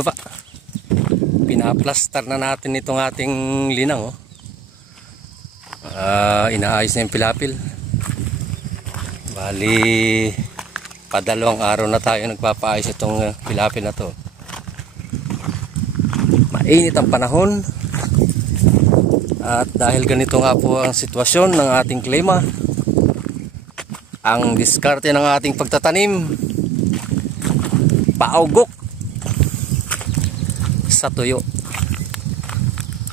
kalupa, pinaplastar na natin itong ating linang. Inaayos na yung pilapil. Bali, padalawang araw na tayo nagpapaayos itong pilapil na to. Mainit ang panahon. At dahil ganito nga po ang sitwasyon ng ating klima, ang diskarte ng ating pagtatanim, paugok sa tuyo.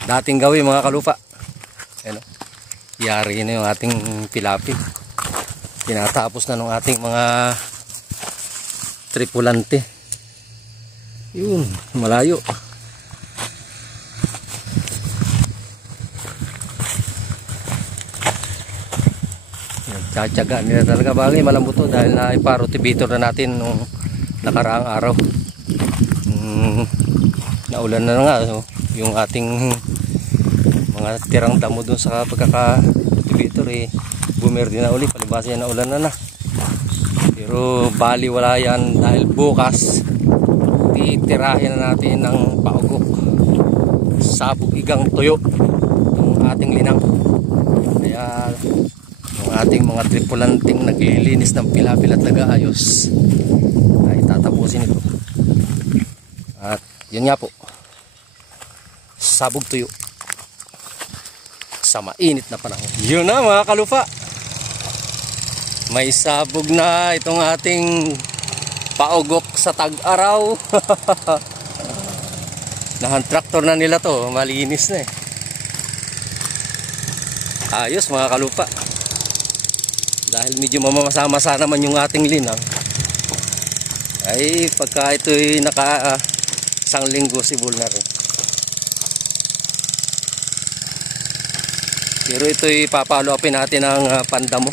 Dating gawin mga kalupa. Ayan, yari na yung ating pilapil. Tinatapos na ng ating mga tripulante. Yun, malayo. Tsatsaga nila talaga, bagay malambot to dahil na iparotivator na natin nung nakaraang araw. Naulan na nga yung ating mga tirang damo dun sa pagkaka-rotivator bumerde na uli, palibasa yan, naulan na. Pero bali wala yan dahil bukas titirahin na natin ng paugok, sabog igang tuyo yung ating linang. Kaya yung ating mga tripulanting naglilinis ng pilapil at nag-aayos ay tatapusin ito. At yun nga po, sabog tuyo sa mainit na panahon. Yun na mga kalupa, may sabog na itong ating paugok sa tag-araw. Nahan traktor na nila to, malinis na ayos mga kalupa. Dahil medyo mamamasa-masa naman yung ating linang, ay pagka ito'y naka isang linggo sibol na rin. Pero ito'y papalo upin natin ng pandamo.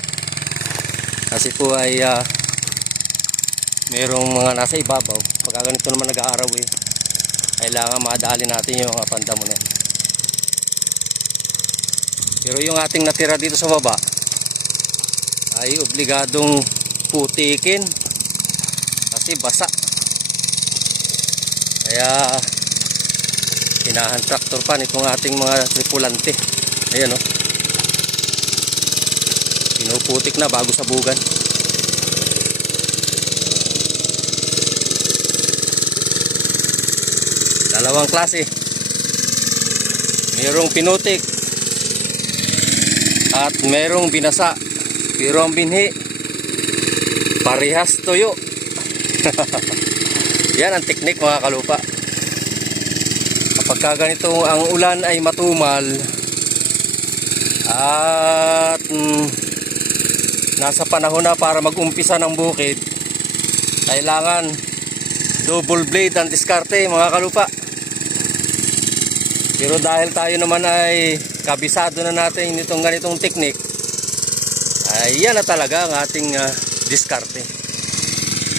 Kasi po ay merong mga nasa ibabaw. Pagka ganito naman nag-aaraw kailangan madali natin yung pandamo na yan. Pero yung ating natira dito sa baba ay obligadong putikin kasi basa. Kaya hinahan traktor pa nitong ating mga tripulante. Ayan pinuputik na bago sabugan. Dalawang klase, merong pinutik at merong binasa. Pero ang binhi, parehas tuyo. Yan ang teknik mga kalupa. Kapag ganito ang ulan ay matumal at nasa panahon na para mag-umpisa ng bukid, kailangan double blade ang diskarte mga kalupa. Pero dahil tayo naman ay kabisado na natin itong ganitong teknik, ay yan na talaga ang ating diskarte.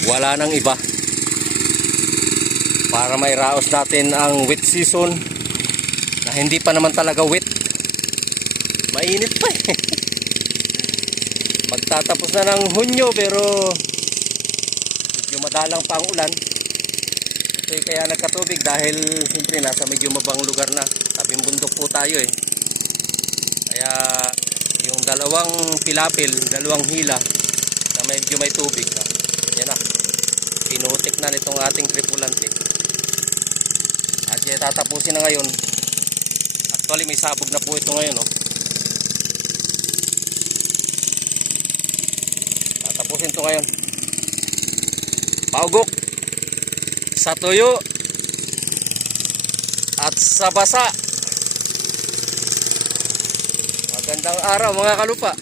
Wala nang iba. Para mairaos natin ang wet season na hindi pa naman talaga wet. Mainit pa Pagtatapos na ng Hunyo pero medyo madalang pa ang ulan. Ito'y kaya nagkatubig dahil siyempre nasa medyo mabang lugar na. Tabing bundok po tayo Kaya yung dalawang pilapil, dalawang hila na medyo may tubig yan na, pinutik na nitong ating tripulante. At yan tatapusin na ngayon. Actually may sabog na po ito ngayon tatapusin ito ngayon. Paugok sa tuyo at sa basa. Magandang araw mga kalupa.